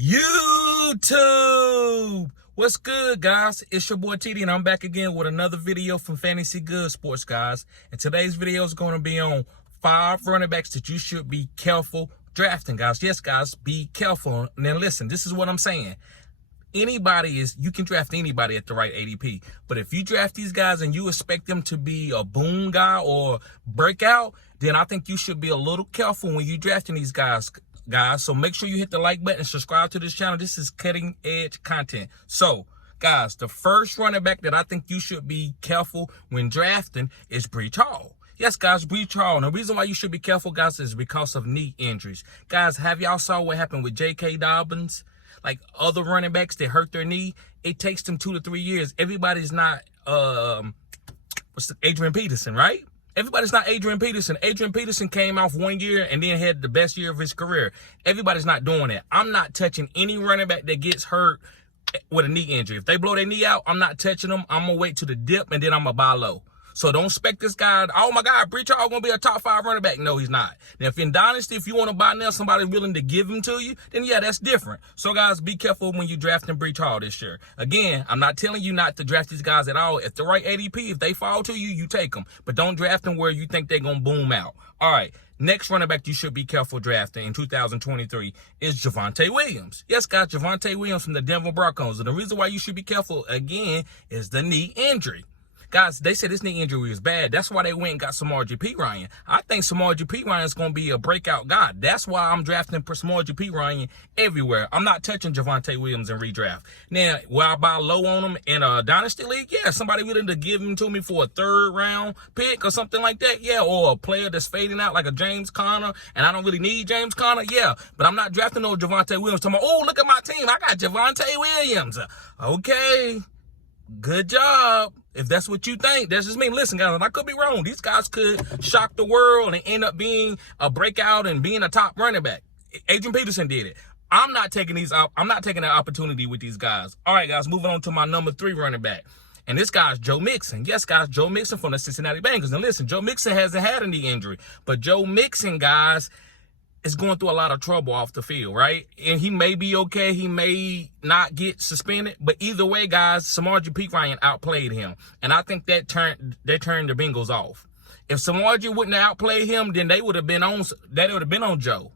YouTube. What's good, guys? It's your boy TD, and I'm back again with another video from Fantasy Good Sports, guys. And today's video is going to be on 5 running backs that you should be careful drafting, guys. Yes, guys, be careful. And then listen, this is what I'm saying. You can draft anybody at the right ADP. But if you draft these guys and you expect them to be a boom guy or breakout, then I think you should be a little careful when you drafting these guys. So make sure you hit the like button and subscribe to this channel. This is cutting edge content. So, guys, the first running back that I think you should be careful when drafting is Breece Hall. Yes, guys, Breece Hall. And the reason why you should be careful, guys, is because of knee injuries. Guys, have y'all saw what happened with J.K. Dobbins? Like other running backs that hurt their knee, it takes them 2 to 3 years. Everybody's not Adrian Peterson, right? Everybody's not Adrian Peterson. Adrian Peterson came off 1 year and then had the best year of his career. Everybody's not doing that. I'm not touching any running back that gets hurt with a knee injury. If they blow their knee out, I'm not touching them. I'm going to wait to the dip and then I'm going to buy low. So don't expect this guy, oh my God, Breece Hall going to be a top 5 running back. No, he's not. Now, if in Dynasty, if you want to buy now somebody willing to give him to you, then yeah, that's different. So guys, be careful when you're drafting Breece Hall this year. Again, I'm not telling you not to draft these guys at all. At the right ADP, if they fall to you, you take them. But don't draft them where you think they're going to boom out. All right. Next running back you should be careful drafting in 2023 is Javonte Williams. Yes, guys, Javonte Williams from the Denver Broncos. And the reason why you should be careful, again, is the knee injury. Guys, they said this knee injury was bad. That's why they went and got Samaje Perine. I think Samaje Perine is going to be a breakout guy. That's why I'm drafting Samaje Perine everywhere. I'm not touching Javonte Williams in redraft. Now, will I buy low on him in a Dynasty League? Yeah, somebody willing to give him to me for a 3rd round pick or something like that? Yeah, or a player that's fading out like a James Conner, and I don't really need James Conner? Yeah, but I'm not drafting no Javonte Williams. Talking about, oh, look at my team. I got Javonte Williams. Okay, good job. If that's what you think, that's just me. Listen, guys, I could be wrong. These guys could shock the world and end up being a breakout and being a top running back. Adrian Peterson did it. I'm not taking that opportunity with these guys. All right, guys, moving on to my number 3 running back. And this guy's Joe Mixon. Yes, guys, Joe Mixon from the Cincinnati Bengals. And listen, Joe Mixon hasn't had a knee injury. But Joe Mixon, guys, is going through a lot of trouble off the field, right? And he may be okay. He may not get suspended. But either way, guys, Samaje Perine outplayed him. And I think that turned the Bengals off. If Samaje wouldn't have outplayed him, then they would have been on Joe.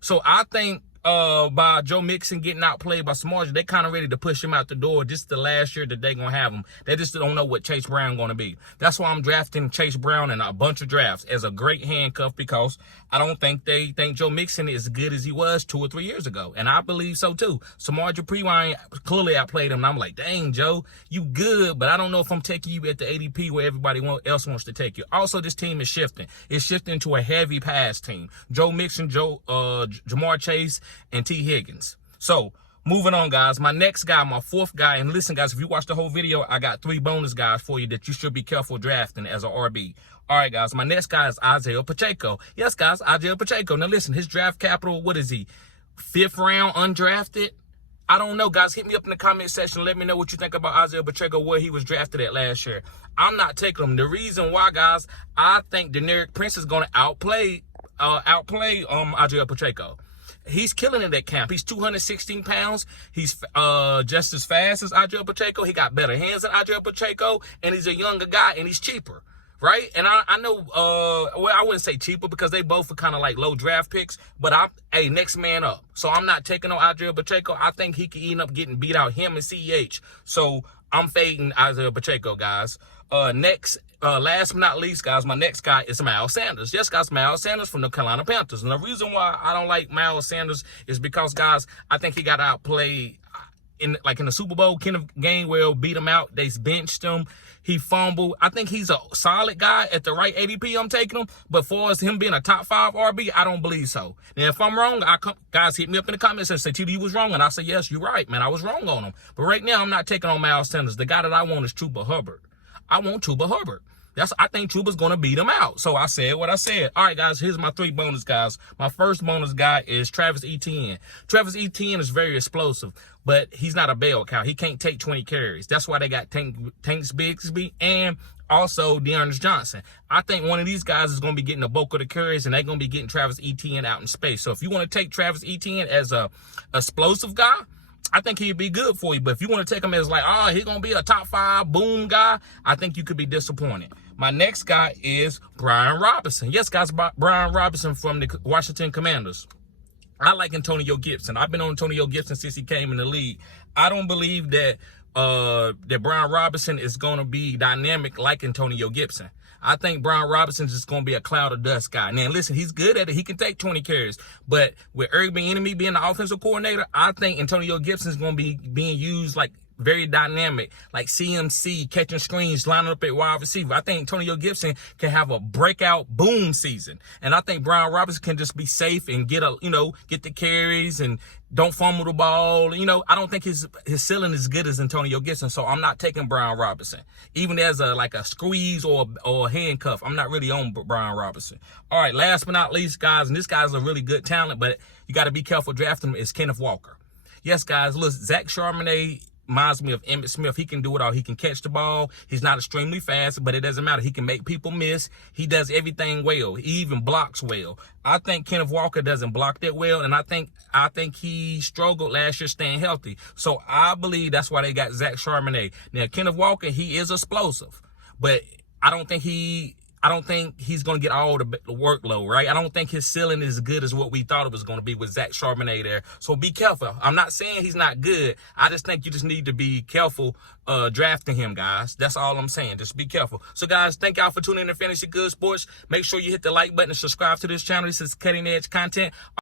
So I think by Joe Mixon getting outplayed by Samaje, they kind of ready to push him out the door. This is the last year that they're going to have him. They just don't know what Chase Brown going to be. That's why I'm drafting Chase Brown in a bunch of drafts as a great handcuff, because I don't think they think Joe Mixon is as good as he was 2 or 3 years ago. And I believe so too. Samaje Perine clearly outplayed him. And I'm like, dang, Joe, you good, but I don't know if I'm taking you at the ADP where everybody else wants to take you. Also, this team is shifting. It's shifting to a heavy pass team. Joe Mixon, Jamar Chase, and T. Higgins. So, moving on, guys. My next guy, my 4th guy, and listen, guys, if you watch the whole video, I got 3 bonus guys for you that you should be careful drafting as an RB. All right, guys, my next guy is Isaiah Pacheco. Yes, guys, Isaiah Pacheco. Now, listen, his draft capital, what is he? 5th round, undrafted? I don't know, guys. Hit me up in the comment section. Let me know what you think about Isaiah Pacheco, where he was drafted at last year. I'm not taking him. The reason why, guys, I think Deneric Prince is going to outplay Isaiah Pacheco. He's killing it at camp. He's 216 pounds. He's just as fast as Isaiah Pacheco. He got better hands than Isaiah Pacheco, and he's a younger guy, and he's cheaper, right? And I know, well, I wouldn't say cheaper because they both are kind of like low draft picks, but next man up. So I'm not taking on Isaiah Pacheco. I think he could end up getting beat out, him and CEH. So I'm fading Isaiah Pacheco, guys. Last but not least, guys, my next guy is Miles Sanders. Yes, guys, Miles Sanders from the Carolina Panthers. And the reason why I don't like Miles Sanders is because, guys, I think he got outplayed in the Super Bowl. Kenneth Gainwell beat him out. They benched him. He fumbled. I think he's a solid guy at the right ADP. I'm taking him. But for us, him being a top 5 RB, I don't believe so. Now, if I'm wrong, guys, hit me up in the comments and say, TD, you was wrong. And I say, yes, you're right, man. I was wrong on him. But right now, I'm not taking on Miles Sanders. The guy that I want is Chuba Hubbard. I want Chuba Hubbard. I think Chuba's going to beat him out. So I said what I said. All right, guys, here's my 3 bonus guys. My first bonus guy is Travis Etienne. Travis Etienne is very explosive, but he's not a bell cow. He can't take 20 carries. That's why they got Tanks Bigsby and also Dearness Johnson. I think one of these guys is going to be getting the bulk of the carries, and they're going to be getting Travis Etienne out in space. So if you want to take Travis Etienne as a explosive guy, I think he'd be good for you. But if you want to take him as like, oh, he's going to be a top 5 boom guy, I think you could be disappointed. My next guy is Brian Robinson. Yes, guys, Brian Robinson from the Washington Commanders. I like Antonio Gibson. I've been on Antonio Gibson since he came in the league. I don't believe that Brian Robinson is going to be dynamic like Antonio Gibson. I think Brian Robinson is just going to be a cloud of dust guy. Now, listen, he's good at it. He can take 20 carries. But with Eric Bieniemy being the offensive coordinator, I think Antonio Gibson is going to be being used like very dynamic, like CMC, catching screens, lining up at wide receiver. I think Antonio Gibson can have a breakout boom season. And I think Brian Robinson can just be safe and get the carries and don't fumble the ball. I don't think his ceiling is as good as Antonio Gibson, so I'm not taking Brian Robinson. Even as a squeeze or a handcuff, I'm not really on Brian Robinson. All right, last but not least, guys, and this guy's a really good talent, but you got to be careful drafting him, is Kenneth Walker. Yes, guys, look, Zach Charbonnet reminds me of Emmitt Smith. He can do it all. He can catch the ball. He's not extremely fast, but it doesn't matter. He can make people miss. He does everything well. He even blocks well. I think Kenneth Walker doesn't block that well, and I think he struggled last year staying healthy. So I believe that's why they got Zach Charbonnet. Now, Kenneth Walker, he is explosive, but I don't think he's going to get all the workload, right? I don't think his ceiling is as good as what we thought it was going to be with Zach Charbonnet there. So be careful. I'm not saying he's not good. I just think you just need to be careful drafting him, guys. That's all I'm saying. Just be careful. So, guys, thank y'all for tuning in to Fantasy Good Sports. Make sure you hit the like button and subscribe to this channel. This is cutting edge content.